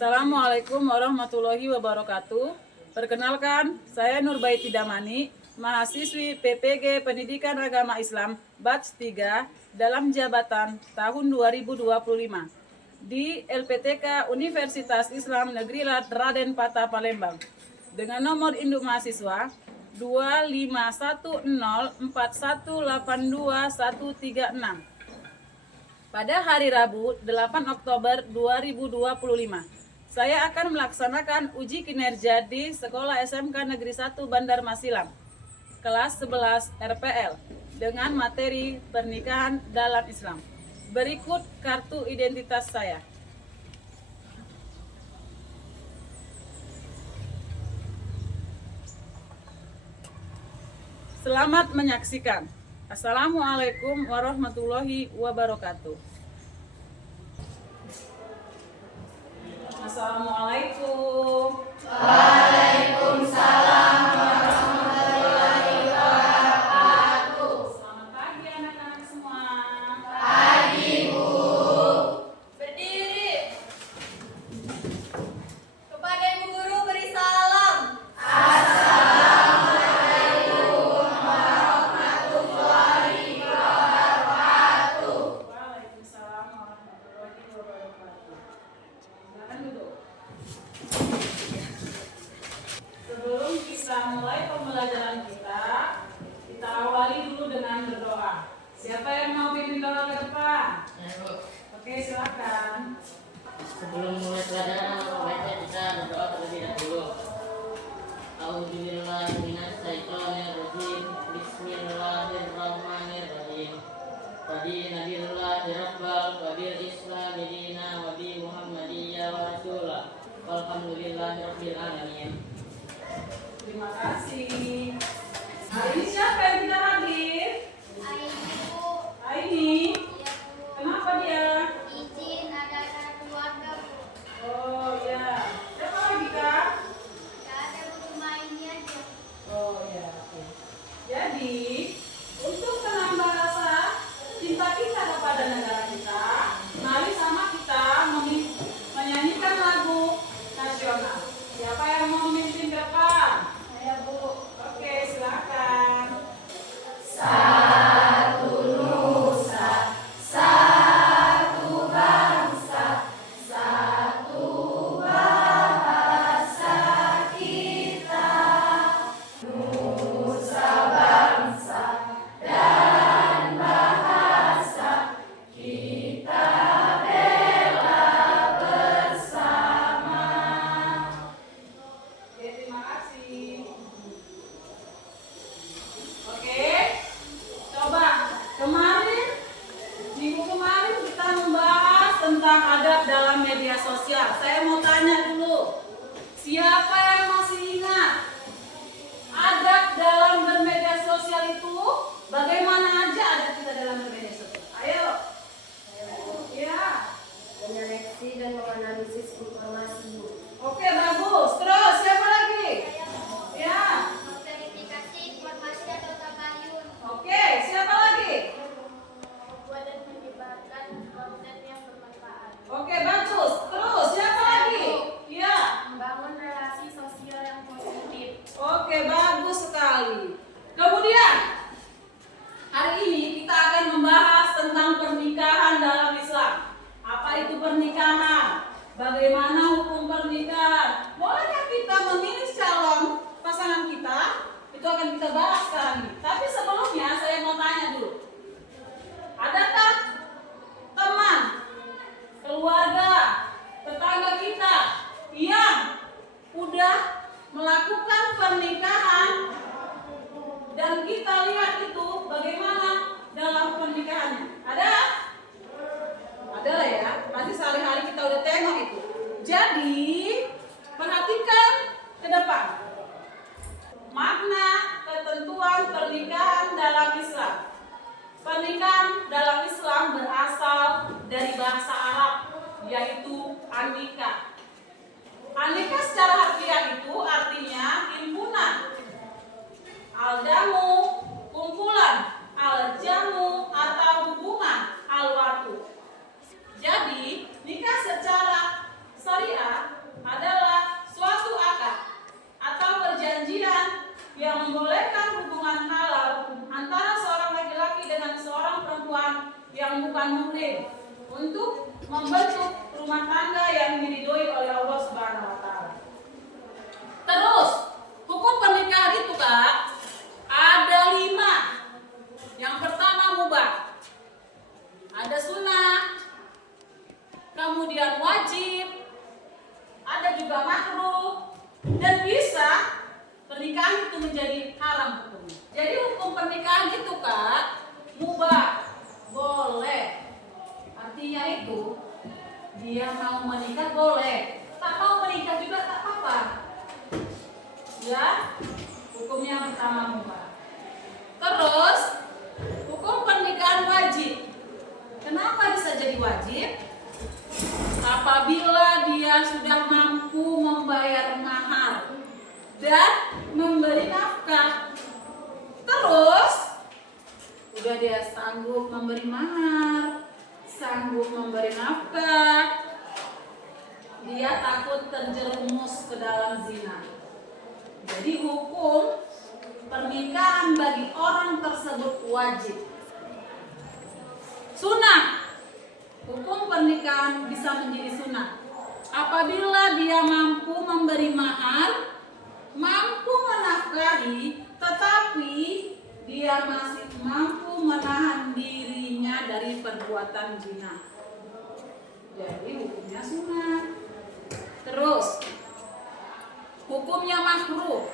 Assalamualaikum warahmatullahi wabarakatuh. Perkenalkan, saya Nurbaiti Damani, mahasiswi PPG Pendidikan Agama Islam Batch 3 dalam jabatan tahun 2025 di LPTK Universitas Islam Negeri Raden Patah Palembang dengan nomor induk mahasiswa 25104182136 pada hari Rabu 8 Oktober 2025. Saya akan melaksanakan uji kinerja di Sekolah SMK Negeri 1 Bandar Masilam, kelas 11 RPL, dengan materi pernikahan dalam Islam. Berikut kartu identitas saya. Selamat menyaksikan. Assalamualaikum warahmatullahi wabarakatuh. Assalamualaikum. Waalaikumsalam warahmatullahi wabarakatuh. Selamat pagi anak-anak semua. Pagi, Bu. Berdiri. Kepada Ibu Guru beri salam. Assalamualaikum warahmatullahi wabarakatuh. Waalaikumsalam warahmatullahi wabarakatuh. Silakan duduk. Sebelum kita mulai pembelajaran kita awali dulu dengan berdoa. Siapa yang mau pimpin doa ke depan? Oke, silakan. Sebelum mulai pelajaran, baiknya kita berdoa terlebih dahulu. Auzubillahiminasyaitonirrajim. Bismillahirrahmanirrahim. Tadi Nabiullahi Rabbal wa bil Islami dina wa bi Muhammadiyya wa rasulah. Walhamdulillahirabbil alamin. Terima kasih. Hari ini siapa yang tidak hadir? Ibu, Aini. ya Bu. Kenapa dia? Izin ada keluarga Bu. Oh ya. Siapa lagi kak? Gak ada Bu, cuma ini aja. Oh ya. Oke. Jadi untuk menambah rasa cinta kita kepada negara kita, mari sama kita menyanyikan lagu nasional. Siapa yang mau memimpin depan? Saya Bu. Oke, silakan. Satu nusa, satu bangsa, satu bahasa kita. Nusa bangsa dan bahasa kita bela bersama. Oke, terima kasih. Oke, coba minggu kemarin kita membahas tentang adab dalam media sosial. Saya mau tanya dulu, siapa yang masih ingat adab dalam bermedia sosial itu? Bagaimana aja adab kita dalam bermedia sosial? Ayo. Ya. Menyeleksi dan menganalisis informasi. Oke, bagus. Terus siapa lagi? Ya. Memverifikasi informasi atau tabayun. Oke, siapa lagi? Membuat dan menyebarkan konten yang bermanfaat. Oke, bagus. Terus siapa lagi? Ya. Membangun relasi sosial yang positif. Oke, bagus sekali. Kemudian hari ini kita akan membahas tentang pernikahan dalam Islam. Apa itu pernikahan? Bagaimana hukum pernikahan? Bolehkah kita memilih calon pasangan kita? Itu akan kita bahas sekarang ini. Tapi sebelumnya saya mau tanya dulu. Adakah teman, keluarga, tetangga kita yang udah melakukan pernikahan dan kita lihat itu bagaimana dalam pernikahannya? Ada? Ada lah ya. Nanti sehari-hari kita udah tengok itu. Jadi perhatikan ke depan. Makna ketentuan pernikahan dalam Islam. Pernikahan dalam Islam berasal dari bahasa Arab, yaitu an-nikah. An-nikah secara harfiah itu artinya himpunan. Al-jamu, kumpulan. Al-jamu atau hubungan. Al-watu. Jadi, nikah secara syariah dia mau menikah boleh, tak mau menikah juga tak apa-apa. Ya, hukumnya pertama mubah. Terus, hukum pernikahan wajib. Kenapa bisa jadi wajib? Apabila dia sudah mampu membayar mahar dan memberi nafkah. Terus, udah dia sanggup memberi mahar, sanggup memberi nafkah, dia takut terjerumus ke dalam zina. Jadi hukum pernikahan bagi orang tersebut wajib. Sunnah, hukum pernikahan bisa menjadi sunnah apabila dia mampu memberi mahar, mampu menafkahi, tetapi dia masih mampu menahan dirinya dari perbuatan zina. Jadi hukumnya sunnah. Terus, hukumnya makruh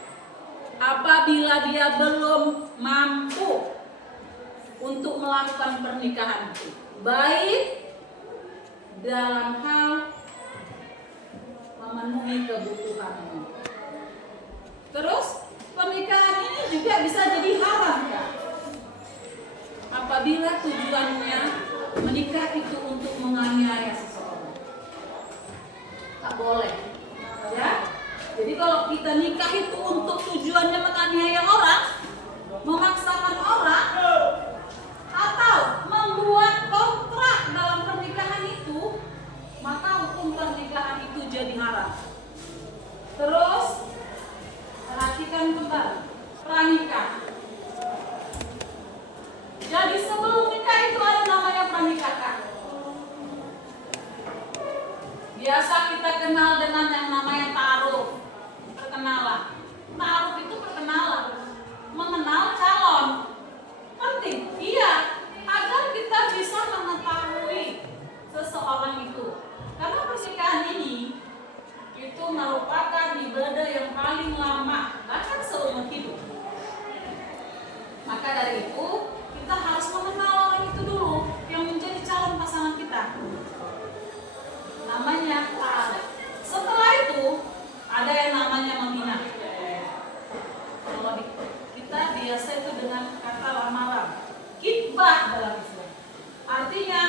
apabila dia belum mampu untuk melakukan pernikahan itu, baik dalam hal memenuhi kebutuhannya. Terus pernikahan ini juga bisa jadi haram kan? Apabila tujuannya menikah itu untuk menganiaya seseorang, tak boleh. Ya, jadi kalau kita nikah itu untuk tujuannya menganiaya orang, memaksakan orang, atau membuat kontrak dalam pernikahan itu, maka hukum pernikahan itu jadi haram. Terus perhatikan kembali pranikah. Jadi sebelum nikah itu ada namanya pranikah. Biasa kita kenal dengan yang namanya ta'aruf, perkenalan. Ta'aruf itu perkenalan, mengenal calon. Penting, iya, agar kita bisa mengetahui seseorang itu. Karena pernikahan ini itu merupakan ibadah yang paling lama, bahkan seumur hidup. Maka dari itu, kita harus mengenal orang itu dulu yang menjadi calon pasangan kita. Namanya ta'aruf. Setelah itu, ada yang namanya meminang. Kalau kita biasa itu dengan kata lamaran, kitbah dalam Islam. Artinya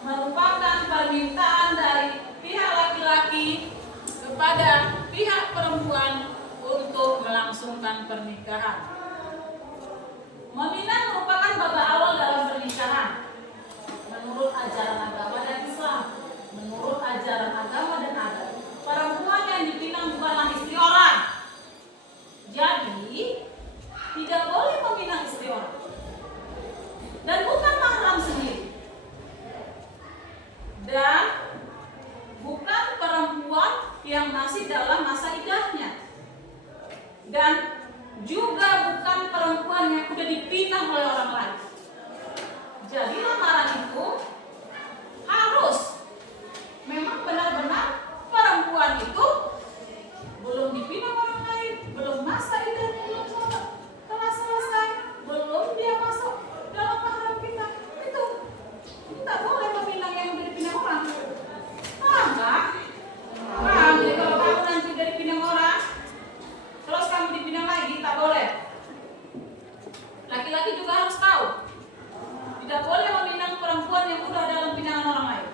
merupakan permintaan dari pihak laki-laki kepada pihak perempuan untuk melangsungkan pernikahan. Meminang merupakan babak awal dalam pernikahan menurut ajaran agama dan Islam. Menurut ajaran agama dan adat, perempuan yang dipinang bukanlah istri orang. Jadi tidak boleh meminang istri orang, dan bukan mahram sendiri, dan bukan perempuan yang masih dalam masa iddahnya, dan juga bukan perempuan yang sudah dipinang oleh orang lain. Jadi lamaran itu harus memang benar-benar perempuan itu belum dipinang orang lain, belum masa iddahnya belum telah selesai, belum dia masuk dalam mahram kita. Itu tidak boleh meminang yang udah dipinang orang. Paham nggak? Paham? Jadi kalau kamu nanti udah dipinang orang, terus kamu dipinang lagi, tak boleh. Laki-laki juga harus tahu, tidak boleh meminang perempuan yang udah dalam pinangan orang lain.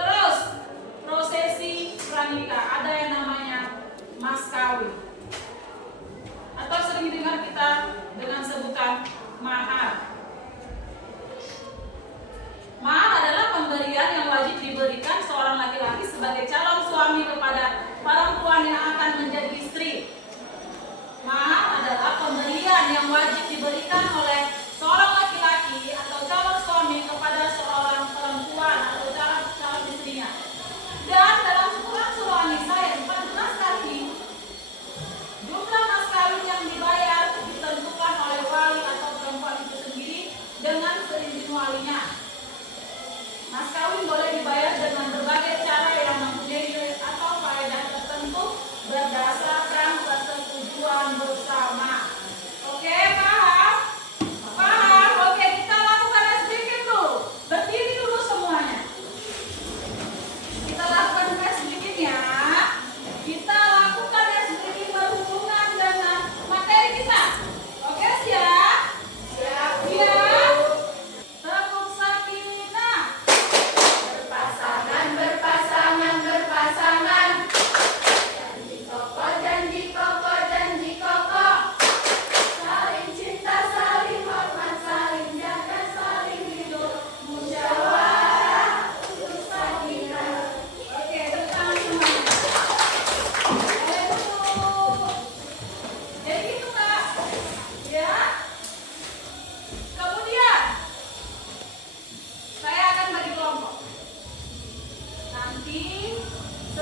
Terus prosesi pranikah ada yang namanya mas kawin, atau sering dengar kita dengan sebutan mahar. Mahar adalah pemberian yang wajib diberikan seorang laki-laki sebagai calon suami kepada perempuan yang akan menjadi istri. Mahar adalah pemberian yang wajib diberikan oleh seorang laki-laki atau calon suami kepada seorang perempuan atau calon istrinya. Dan dalam Quran surah An-Nisa ayat 14 tadi, jumlah mas kawin yang dibayar ditentukan oleh wali atau perempuan itu sendiri dengan seizin walinya. Mas kawin boleh dibayar dengan berbagai cara yang mempunyai nilai atau faedah tertentu berdasarkan persetujuan bersama. Oke, paham?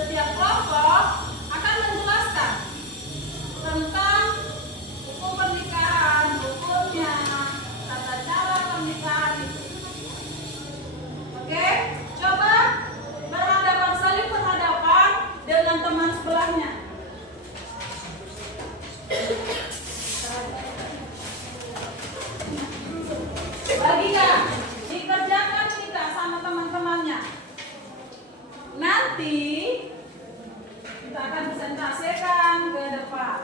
Setiap kelompok akan menjelaskan tentang hukum pernikahan, hukumnya, tata cara pernikahan itu. Oke, coba berhadapan, saling berhadapan dengan teman sebelahnya. Bagikan, dikerjakan kita sama teman-temannya. Nanti kita akan presentasikan ke depan.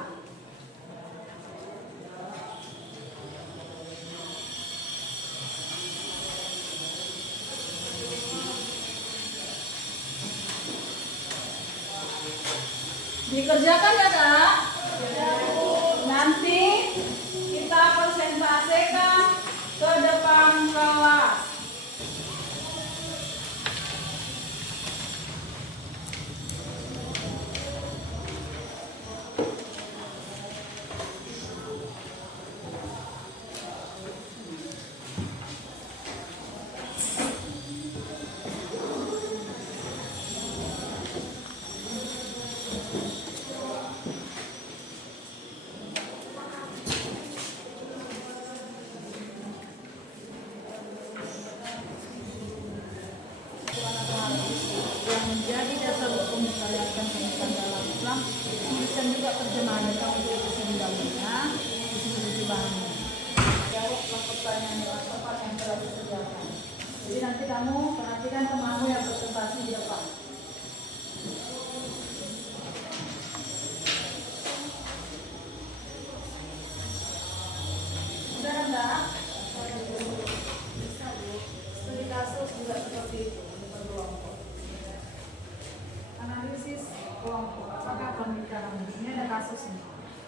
Dikerjakan ya Kak? Nanti kita presentasikan ke depan kelas. Yang menjadi dasar hukum syariat dan pernikahan dalam Islam, tulisan juga terjemahan tentang untuk itu sendirinya, di sini bahannya. Jawablah pertanyaan dengan tepat yang telah disediakan. Jadi nanti kamu perhatikan temanmu yang presentasi di depan. Sudah enggak? Studi kasus juga seperti itu. Analisis kelompok, apakah pernikahan ini ada kasusnya,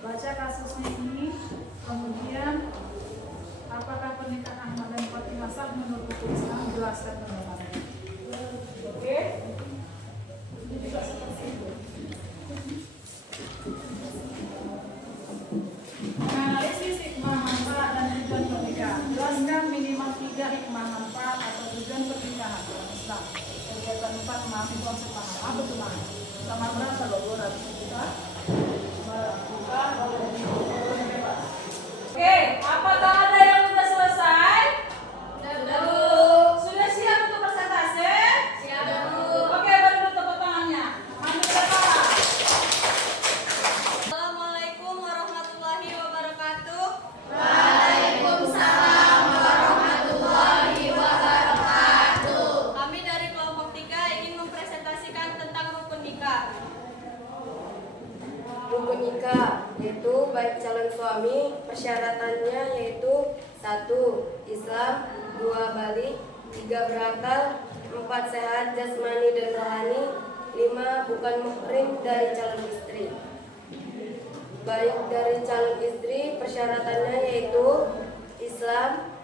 baca kasusnya ini, kemudian apakah pernikahan Ahmad dan Fatimah sah menurut hukum Islam, jelaskan pendapat. Oke, ini juga seperti itu. Analisis hikmah manfaat dan tujuan pernikahan, jelaskan minimal 3 hikmah manfaat atau tujuan pernikahan dalam Islam. Kegiatan 4 mahasiswa sepaham. Apa tuh mas? Sama berapa loh? 200 juta? Bukan, bebas. Oke, apakah ada yang sudah selesai? Sudah, Bu. Sudah siap untuk presentasi? Siap, Bu. Oke, beri dulu tepuk tangannya. Ambil kepala. Assalamualaikum warahmatullahi wabarakatuh. Waalaikumsalam warahmatullahi wabarakatuh. Kami dari kelompok 3 ingin mempresentasikan tentang rukun nikah. Rukun nikah yaitu baik calon suami, persyaratannya yaitu 1. Islam, 2. balik, 3. berakal, 4. sehat jasmani dan rohani, 5. bukan muhrim dari calon istri. Baik dari calon istri, persyaratannya yaitu Islam,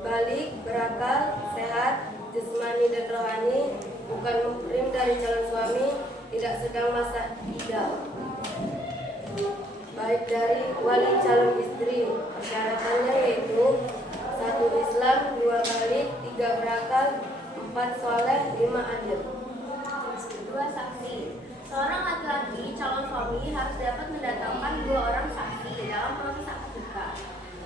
balik, berakal, sehat jasmani dan rohani, bukan muhrim dari calon suami, tidak sedang masa iddah. Baik dari wali calon istri, persyaratannya yaitu 1. Islam, 2. balik, 3. berakal, 4. soleh, 5. adil. 2. Saksi. Seorang laki-laki calon suami harus dapat mendatangkan 2 orang saksi dalam proses akad nikah.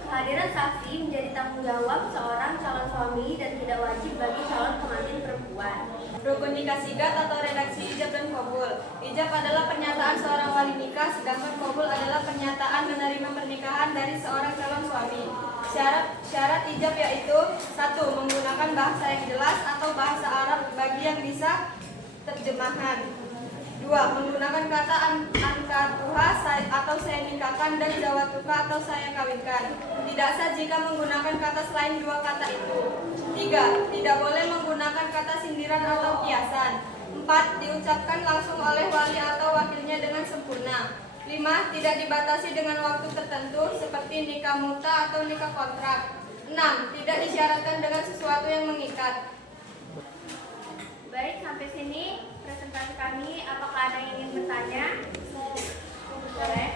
Kehadiran saksi menjadi tanggung jawab seorang calon suami dan tidak wajib bagi calon pengantin perempuan. Rukun nikah sigat atau redaksi ijab dan qabul. Ijab adalah pernyataan seorang wali nikah, sedangkan qabul adalah pernyataan menerima pernikahan dari seorang calon suami. Syarat ijab yaitu 1. Menggunakan bahasa yang jelas atau bahasa Arab bagi yang bisa terjemahan. 2. Menggunakan kata ankatuha atau saya nikahkan dan zawatuka atau saya kawinkan. Tidak sah jika menggunakan kata selain 2 kata itu. 3. Tidak boleh menggunakan kata sindiran atau kiasan. 4. Diucapkan langsung oleh wali atau wakilnya dengan sempurna. 5. Tidak dibatasi dengan waktu tertentu seperti nikah muta atau nikah kontrak. 6. Tidak disyaratkan dengan sesuatu yang mengikat. Baik, sampai sini presentasi kami. Apakah ada yang ingin bertanya? Boleh.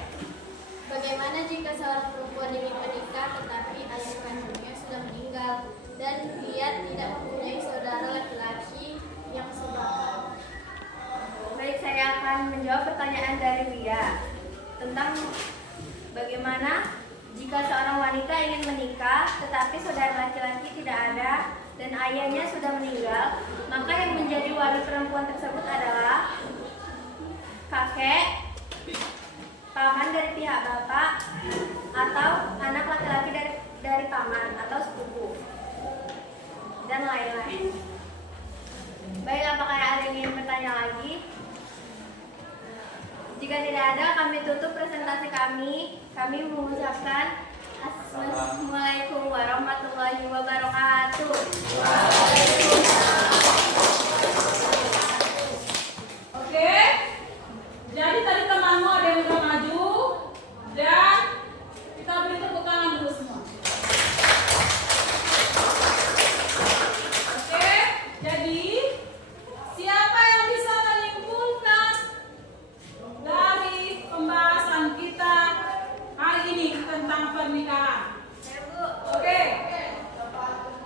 Bagaimana jika seorang perempuan ingin menikah tetapi ayah kandungnya sudah meninggal dan dia tidak mempunyai saudara laki-laki yang sebaya? Baik, saya akan menjawab pertanyaan dari Lia tentang bagaimana jika seorang wanita ingin menikah tetapi saudara laki-laki tidak ada dan ayahnya sudah meninggal, maka yang menjadi wali perempuan tersebut adalah kakek, paman dari pihak bapak, atau anak laki-laki dari paman atau sepupu, dan lain-lain. Baik, apakah ada yang ingin bertanya lagi? Jika tidak ada, kami tutup presentasi kami. Kami mengucapkan Assalamualaikum warahmatullahi wabarakatuh. Oke, jadi tadi temanmu ada yang udah maju dan kita beri tepuk tangan dulu semua. Oke, jadi siapa yang bisa menyimpulkan dari pembahasan kita hari ini tentang pernikahan? Oke.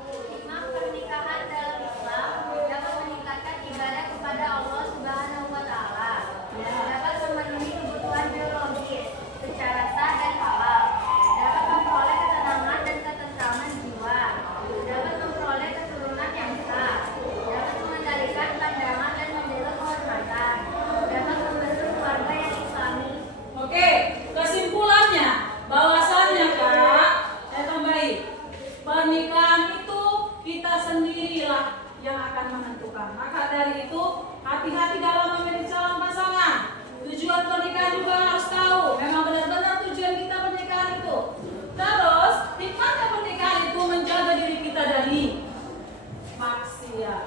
Hikmah pernikahan dalam Islam dapat meningkatkan ibadah kepada Allah Subhanahu wa Ta'ala, dapat memenuhi kebutuhan biologis secara sah dan halal, dapat memperoleh ketenangan dan ketentraman jiwa, dapat memperoleh keturunan yang sah, dapat mengendalikan pandangan dan menjaga kehormatan, dapat membentuk keluarga yang islami. Oke, kesimpulannya bahwasannya Kak, saya tambahin, pernikahan itu kita sendirilah yang akan menentukan. Maka dari itu hati-hati dalam memilih calon pasangan. Tujuan pernikahan juga harus tahu. Memang benar-benar tujuan kita pernikahan itu. Terus hikmahnya pernikahan itu menjaga diri kita dari maksiat,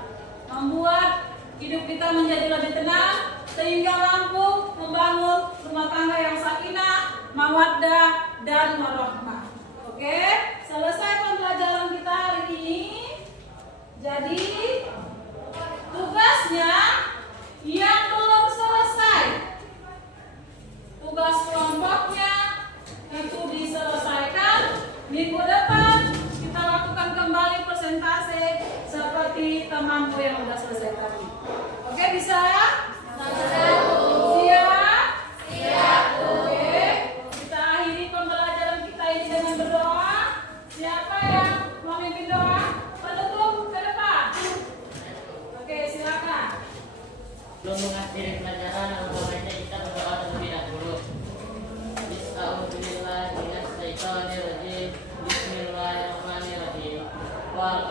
membuat hidup kita menjadi lebih tenang sehingga mampu membangun rumah tangga yang sakinah, mawaddah, dan warahmah. Oke, selesai pembelajaran kita hari ini. Jadi tugasnya yang belum selesai, tugas kelompoknya itu diselesaikan. Minggu depan kita lakukan kembali presentasi seperti temanku yang sudah selesai tadi. Oke, bisa? Siap? Siap. Oke, kita akhiri pembelajaran kita ini dengan berdoa. Siapa yang mau memimpin doa? Penutup ke depan. Oke, silakan. Belum mengakhiri pelajaran, alangkah baiknya kita berdoa terlebih dahulu. Bismillahirrahmanirrahim. Bismillahirrahmanirrahim. Wal